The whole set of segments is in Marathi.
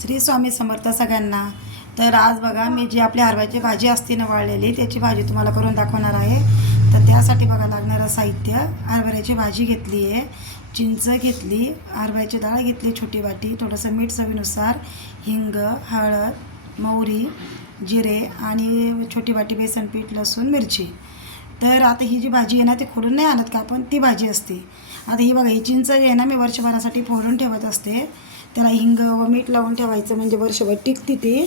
श्री स्वामी समर्थ सगळ्यांना। तर आज बघा मी जी आपली हरभऱ्याची भाजी असते ना वाळलेली त्याची भाजी तुम्हाला करून दाखवणार आहे। तर त्यासाठी बघा लागणारं साहित्य, हरभऱ्याची भाजी घेतली आहे, चिंच घेतली, हरभऱ्याची डाळ घेतली छोटी वाटी, थोडंसं मीठ चवीनुसार, हिंग, हळद, मोहरी, जिरे आणि छोटी वाटी बेसन पीठ, लसूण, मिरची। तर आता ही जी भाजी आहे ना ती खोडून नाही आणत का आपण, ती भाजी असते। आता ही बघा ही चिंच जी आहे ना मी वर्षभरासाठी फोडून ठेवत असते, त्याला हिंग व मीठ लावून ठेवायचं म्हणजे वर्षभर टिकते ती।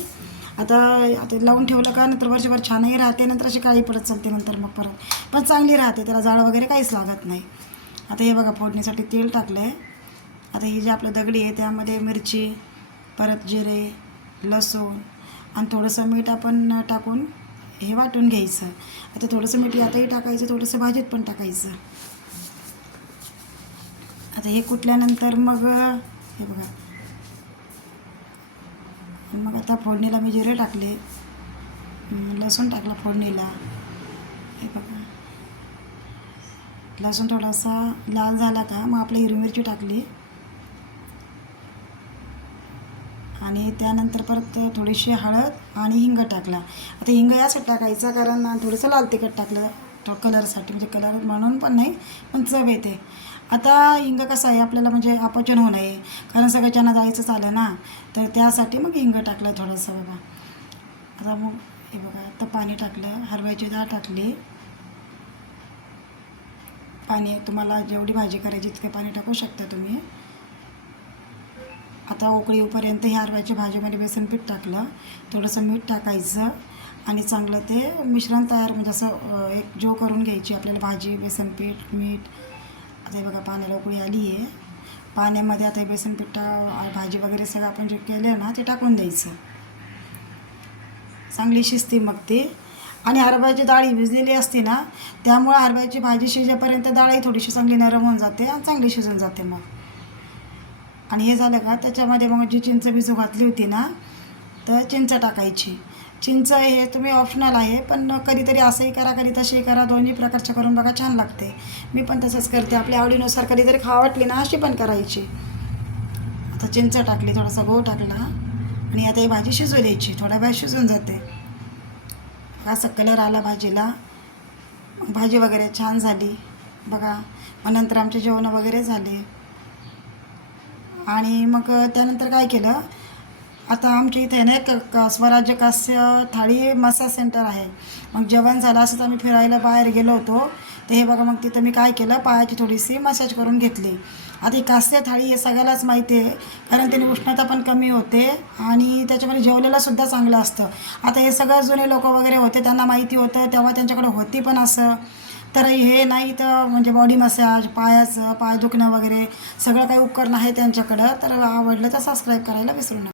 आता आता लावून ठेवलं का नंतर वर्षभर छानही राहते, नंतर अशी काळी पडत चालते नंतर मग परत, पण चांगली राहते, त्याला जाळं वगैरे काहीच लागत नाही। आता हे बघा फोडणीसाठी तेल टाकलं आहे। आता ही जी आपलं दगडी आहे त्यामध्ये मिरची, परत जिरे, लसूण आणि थोडंसं मीठ आपण टाकून हे वाटून घ्यायचं। आता थोडंसं मीठ यातही टाकायचं, थोडंसं भाजीत पण टाकायचं। आता हे कुटल्यानंतर मग हे बघा, मग आता फोडणीला मी जिरे टाकले, लसूण टाकला फोडणीला, हे बघा लसूण थोडासा लाल झाला का मग आपली हिरवी मिरची टाकली आणि त्यानंतर परत थोडीशी हळद आणि हिंग टाकला। आता हिंग यासाठी टाकायचा कारण थोडंसं लाल तिखट टाकलं तो कलरसाठी, म्हणजे कलर म्हणून पण नाही पण चव येते। आता हिंग कसं आहे आपल्याला म्हणजे अपचन होऊ नये, कारण सगळं चणा डाळीचं चालं ना, तर त्यासाठी मग हिंग टाकलं थोडंसं बघा। आता मग हे बघा आता पाणी टाकलं, हरभऱ्याची डाळ टाकली, पाणी तुम्हाला जेवढी भाजी करायची तितकं पाणी टाकू शकता तुम्ही। आता उकळी येऊपर्यंत ह्या हरभऱ्याच्या भाजीमध्ये बेसन पीठ टाकलं, थोडंसं मीठ टाकायचं आणि चांगलं ते मिश्रण तयार म्हणजे असं एक जो करून घ्यायची आपल्याला भाजी, बेसन पीठ, मीठ। आता हे बघा पाण्याला उकळी आली आहे, पाण्यामध्ये आता बेसन पीठ भाजी वगैरे सगळं आपण जे केलं ना ते टाकून द्यायचं, चांगली शिजते मग ती। आणि हरभऱ्याची डाळ ही भिजलेली असते ना त्यामुळे हरभऱ्याची भाजी शिजेपर्यंत डाळही थोडीशी चांगली नरम होऊन जाते आणि चांगली शिजून जाते मग। आणि हे झालं का त्याच्यामध्ये मग जी चिंच भिजू घातली होती ना तर चिंच टाकायची। चिंच हे तुम्ही ऑप्शनल आहे, पण कधीतरी असंही करा कधी तसेही करा, दोन्ही प्रकारच्या करून बघा, छान लागते। मी पण तसंच करते, आपल्या आवडीनुसार कधीतरी खावं वाटली ना अशी पण करायची। आता चिंच टाकली, थोडासा गूळ टाकला आणि आता ही भाजी शिजू द्यायची, थोडा वेळ शिजून जाते। असा कलर आला भाजीला, भाजी वगैरे छान झाली बघा। मग नंतर आमचे जेवण वगैरे झाले आणि मग त्यानंतर काय केलं, आता आमच्या इथे ना एक स्वराज्य कास्य थाळी मसाज सेंटर आहे। मग जेवण झालं असंच आम्ही फिरायला बाहेर गेलो होतो, तर हे बघा मग तिथं मी काय केलं, पायाची थोडीशी मसाज करून घेतली। आता ही कास्य थाळी हे सगळ्यालाच माहिती आहे, कारण त्याने उष्णता पण कमी होते आणि त्याच्यामध्ये जेवलेलंसुद्धा चांगलं असतं। आता हे सगळं जुने लोक वगैरे होते त्यांना माहिती होतं, तेव्हा त्यांच्याकडे होती पण असं। तर हे नाही तर म्हणजे बॉडी मसाज, पायाचं पाय दुखणं वगैरे सगळं काही उपकरण आहे त्यांच्याकडं। तर आवडलं तर सबस्क्राईब करायला विसरू नका।